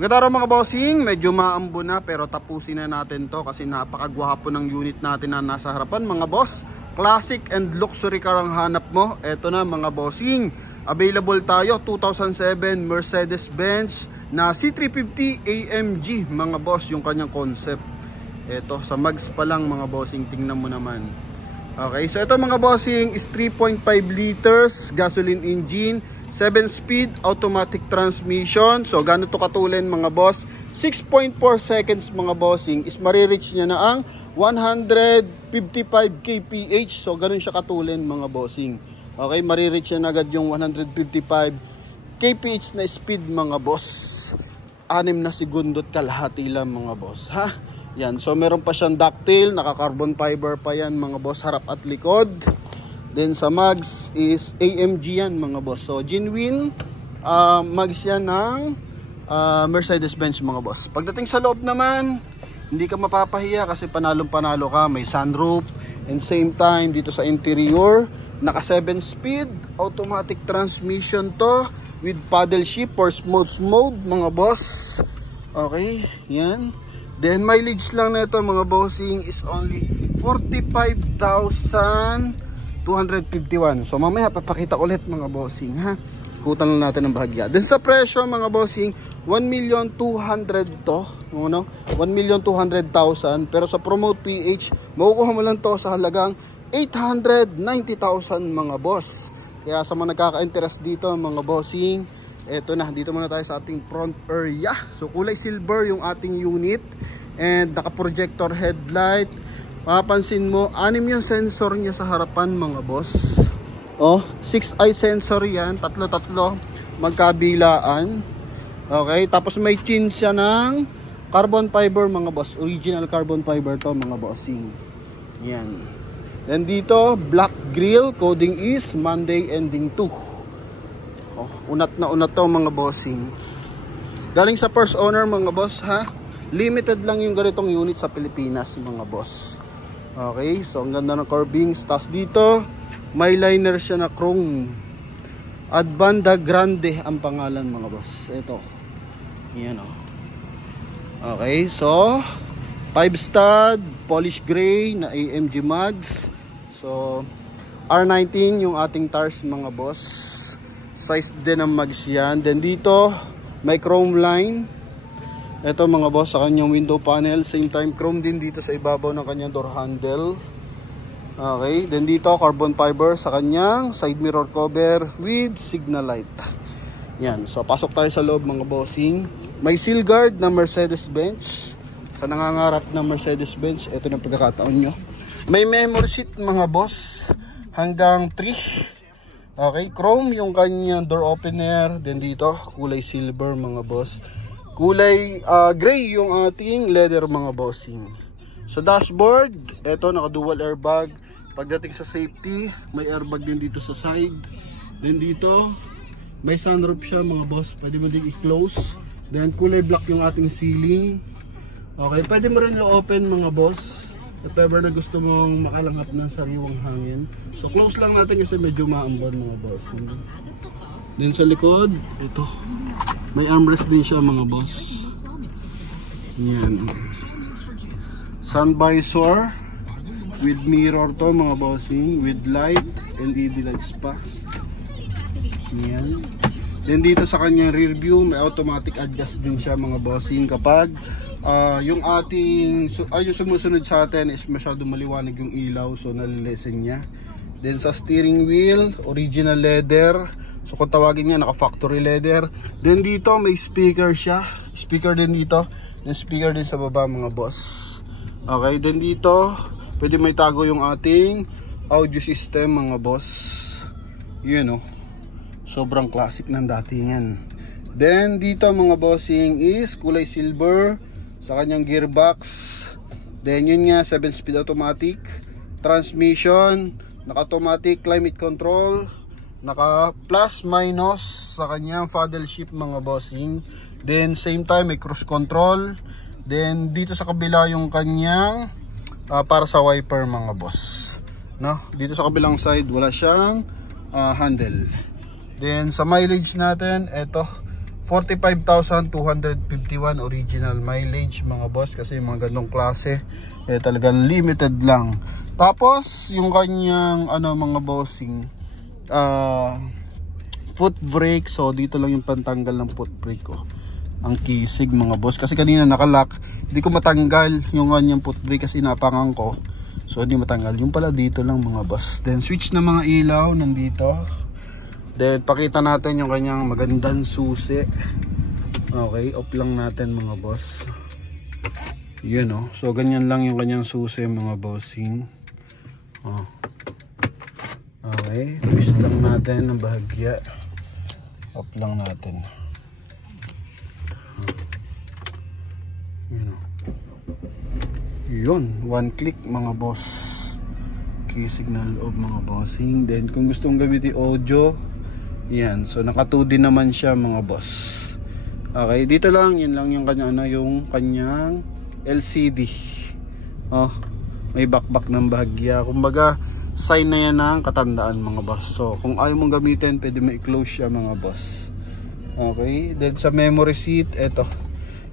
Magandang araw mga bossing, medyo maambo na pero tapusin na natin to kasi napakagwapo ng unit natin na nasa harapan mga boss. Classic and luxury car ang hanap mo. Eto na mga bossing, available tayo 2007 Mercedes-Benz na C350 AMG mga boss, yung kanyang concept. Eto sa mags pa lang mga bossing, tingnan mo naman. Okay, so ito mga bossing is 3.5 liters gasoline engine, 7-speed automatic transmission. So gano'n to katulin mga boss, 6.4 seconds mga bossing is marireach niya na ang 155 kph. So gano'n siya katulin mga bossing. Okay, marireach niya na agad yung 155 kph na speed mga boss. 6 na segundot kalahati lang mga boss ha. Yan, so meron pa siyang ductile, naka carbon fiber pa yan mga boss, harap at likod. Then sa mags is AMG yan mga boss. So genuine mags yan ng Mercedes-Benz mga boss. Pagdating sa loob naman, hindi ka mapapahiya kasi panalong panalo ka. May sunroof and same time dito sa interior, naka 7-speed automatic transmission to with paddle shift for sports mode mga boss. Okay, yan. Then mileage lang na ito mga bossing is only 45,251. So mamaya papakita ulit mga bossing ha. Kutan lang natin ang bahagya. Then sa presyo mga bossing, 1,200,000 to, no? 1,200,000, pero sa promote PH makukuha mo lang to sa halagang 890,000 mga boss. Kaya sa mga nagkaka-interest dito mga bossing, eto na, dito muna tayo sa ating front area. So kulay silver yung ating unit and naka-projector headlight. Mapapansin mo, 6 yung sensor niya sa harapan mga boss. Oh, 6-eye sensor yan, tatlo magkabilaan. Okay, tapos may chin siya ng carbon fiber mga boss. Original carbon fiber to mga bossing. Yan. Then dito, black grille, coding is Monday ending 2. Oh, unat na unat to mga bossing. Galing sa first owner mga boss ha. Limited lang yung ganitong unit sa Pilipinas mga boss. Okay, so ang ganda ng carvings. Tapos dito, may liner siya na chrome. Adbanda Grande ang pangalan mga boss. Ito. Yan o. Okay, so 5-stud, polish gray na AMG mags. So R19 yung ating tires mga boss. Size din ng mags yan. Then dito may chrome line. Ito mga boss sa kanyang window panel. Same time chrome din dito sa ibabaw ng kanyang door handle. Okay. Then dito carbon fiber sa kanyang side mirror cover with signal light. Yan. So pasok tayo sa loob mga bossing. May seal guard na Mercedes-Benz. Sa nangangarap ng Mercedes-Benz, ito na pagkakataon nyo. May memory seat mga boss. Hanggang 3. Okay, chrome yung kanyang door opener. Then dito, kulay silver mga boss. Kulay gray yung ating leather mga bossing. Sa dashboard, eto naka dual airbag. Pagdating sa safety, may airbag din dito sa side. Then dito, may sunroof siya mga boss. Pwede mo din i-close. Then kulay black yung ating ceiling. Okay, pwede mo rin i-open mga boss. If ever na gusto mong makalanghap ng sariwang hangin. So close lang natin kasi medyo maambon mga boss. Then sa likod, ito. May armrest din siya mga boss. Yan. Sun visor with mirror to mga bossing, with light, LED lights pa. Yan. Then dito sa kanyang rear view, may automatic adjust din siya mga bossing kapag yung ating yung sumusunod sa atin is masyado maliwanag yung ilaw, so nalilesen niya. Then sa steering wheel, original leather. So kung tawagin niya, naka factory leather. Then dito may speaker siya. Speaker din dito. Then speaker din sa baba mga boss. Okay, then dito pwede may tago yung ating audio system mga boss. Yun oh. Sobrang classic ng datingan. Then dito mga bossing is kulay silver sa kanyang gearbox. Then yun nga, 7-speed automatic transmission, naka automatic climate control, naka plus minus sa kanyang paddle shift mga bossing. Then same time may cruise control. Then dito sa kabila yung kanyang para sa wiper mga boss, no? Dito sa kabilang side wala siyang handle. Then sa mileage natin, eto 45,251 original mileage mga boss, kasi yung mga ganong klase talagang limited lang. Tapos yung kanyang mga bossing foot brake, so dito lang yung pantanggal ng foot brake ko. Ang kisig mga boss, kasi kanina nakalock, hindi ko matanggal yung kanyang foot brake kasi napangan ko, so hindi matanggal. Yung pala dito lang mga boss. Then switch na mga ilaw nandito. Then pakita natin yung kanyang magandang susi. Okay, off lang natin mga boss. Yun oh. So ganyan lang yung kanyang susi mga bossing. Okay, twist lang natin ng bahagya. Off lang natin. Yun, one click mga boss. Key signal of mga bossing. Then kung gustong gamitin audio, yan, so naka 2D naman siya mga boss. Okay, dito lang, yun lang yung kanya yung kanyang LCD. May backback ng bahagya. Kumbaga sign na yan ng katandaan mga boss. So kung ayaw mong gamitin, pwede mo i-close siya mga boss. Okay, then sa memory seat, eto,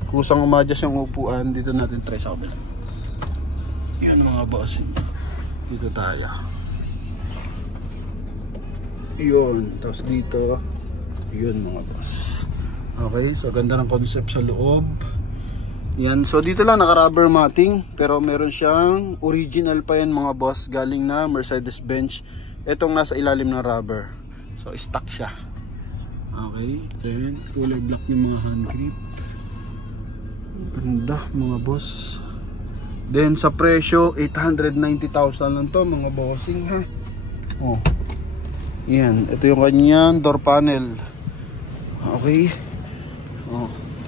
kusang umadjust yung upuan. Dito natin try sa kabila. Yan mga boss, dito tayo. Yun, tapos dito, yun mga boss. Okay, so ganda ng concept sa loob. Yan, so dito lang naka-rubber matting, pero meron siyang original pa yan mga boss, galing na Mercedes-Benz. Itong nasa ilalim ng rubber, so stock siya. Okay, then kulay black yung mga hand grip. Ganda mga boss. Then sa presyo 890,000 lang to mga bossing ha. Yan, ito yung kanyang door panel. Okay.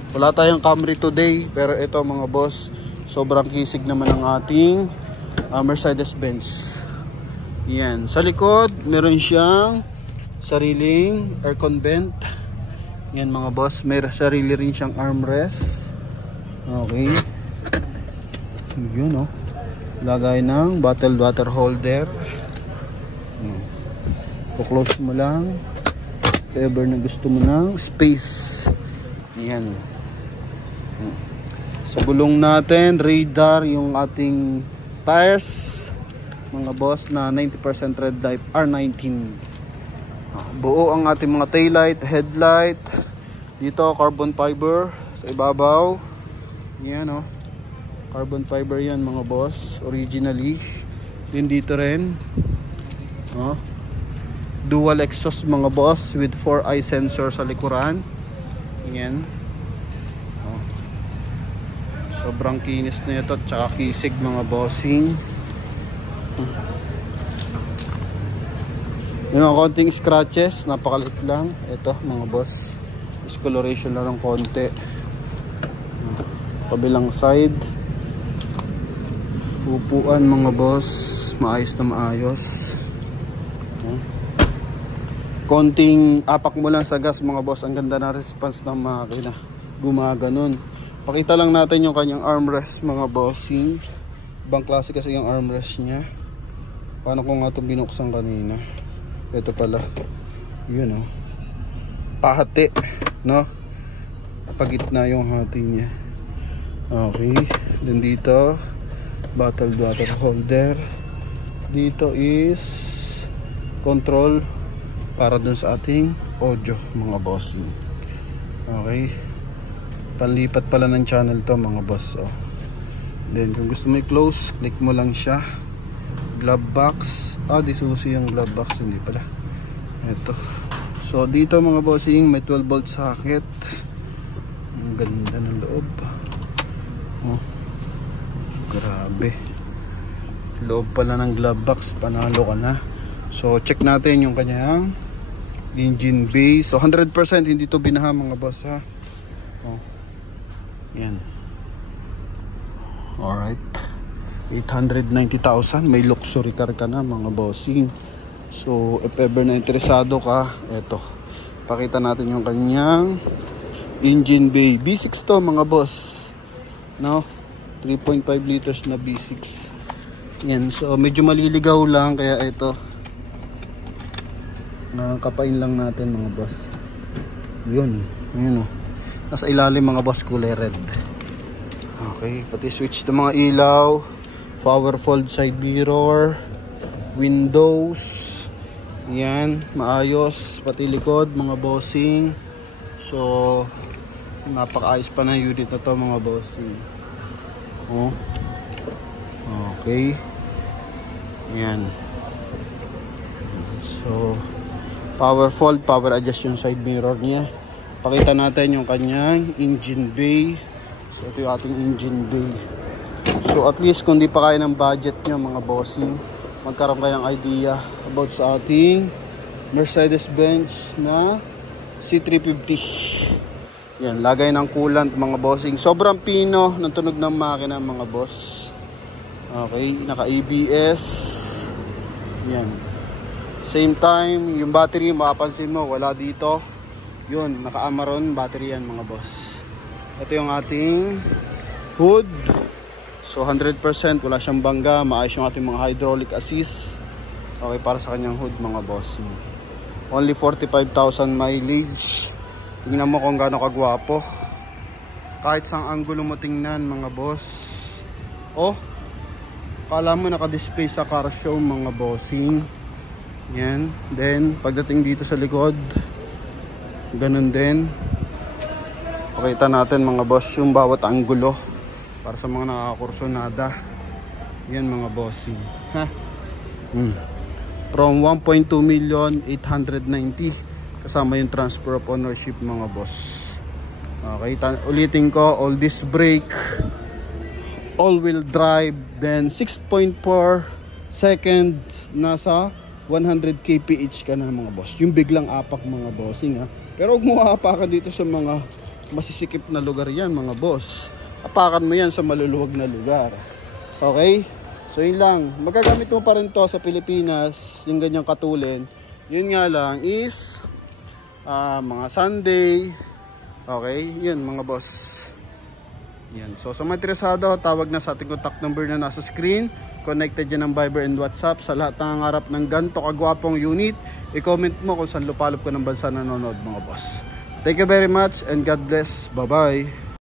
Wala tayong Camry today, pero ito mga boss, sobrang kisig naman ang ating Mercedes-Benz. Yan, sa likod meron siyang sariling aircon vent. Yan mga boss, may sarili rin siyang armrest. Okay. Yun lagay ng bottled water holder. Close mo lang if ever na gusto mo ng space. Yan. Sa gulong natin, radar yung ating tires mga boss na 90% red light R19. Buo ang ating mga taillight, headlight. Dito carbon fiber sa ibabaw. Yan carbon fiber yan mga boss, originally. Din dito rin dual exhaust mga boss with 4-eye sensor sa likuran. Yan. Sobrang kinis na ito, tsaka kisig mga bossing. Yung konting scratches, napakalit lang. Ito mga boss, discoloration lang ng konti. Kabilang side, upuan mga boss, maayos na maayos. Konting apak mo lang sa gas mga boss, ang ganda na response ng makina, gumaganon. Pakita lang natin yung kanyang armrest mga bossing. Ibang klase kasi yung armrest nya. Paano ko nga ito binuksan kanina? Ito pala, yun pahati pagitna yung hati nya. Okay, then dito bottled water holder. Dito is control para dun sa ating audio mga boss. Okay, panlipat pala ng channel to mga boss. Then kung gusto mo i-close, click mo lang siya. Glove box, di susi yung glove box, hindi pala ito. So dito mga bossing, may 12 volt socket. Ang ganda ng loob. Grabe, loob pala ng glove box, panalo ka na. So check natin yung kanyang engine bay. So 100% hindi to binaha mga boss ha. Yan. Alright, 890,000, may luxury car ka na mga bossing. So if ever na interesado ka, eto, pakita natin yung kanyang engine bay. B6 to mga boss, 3.5 liters na B6. Yan, so medyo maliligaw lang, kaya ito nakakapain lang natin mga boss. Yun Nasa ilalim mga boss, kulay red. Okay, pati switch ng mga ilaw, power fold side mirror, windows, yan, maayos, pati likod mga bossing. So napakaayos pa na unit na to mga bossing. Oh. Okay, yan. So power fold, power adjust yung side mirror niya. Pakita natin yung kanyang engine bay. So ito yung ating engine bay. So at least kung di pa kaya ng budget nyo mga bossing, magkaroon kayo ng idea about sa ating Mercedes-Benz na C350. Yan, lagay ng coolant mga bossing. Sobrang pino ng tunog ng makina mga boss. Okay, naka ABS. Yan. Same time, yung battery mapapansin mo wala dito. Yun, naka Amaron battery yan mga boss. Ito yung ating hood. So 100% wala siyang bangga, maayos yung ating mga hydraulic assist. Okay, para sa kanyang hood mga boss. Only 45,000 mileage. Tingnan mo kung gaano kagwapo. Kahit sang angulo mo tingnan mga boss. Oh, kala mo naka-display sa car show mga bossing. Yan. Then pagdating dito sa likod, ganun din. Pakita natin mga boss yung bawat anggulo para sa mga nakakursonada. Yan mga bossing. Ha? From 1.2 million 890 kasama yung transfer of ownership mga boss. Okay, ulitin ko, all disc brake, all wheel drive, then 6.4 seconds nasa 100 kph ka na mga boss. Yung biglang apak mga bossing ha. Pero huwag mo apakan dito sa mga masisikip na lugar yan mga boss. Apakan mo yan sa maluluwag na lugar. Okay? So yun lang. Magagamit mo pa rin to sa Pilipinas, yung ganyang katulin. Yun nga lang is mga Sunday. Okay? Yun mga boss. Yan. So sa mga interesado, tawag na sa ating contact number na nasa screen. Connected yan ng Viber and WhatsApp. Sa lahat ng nangangarap ng ganito kagwapong unit, i-comment mo kung saan lupalop ko ng bansa nanonood mga boss. Thank you very much and God bless. Bye-bye.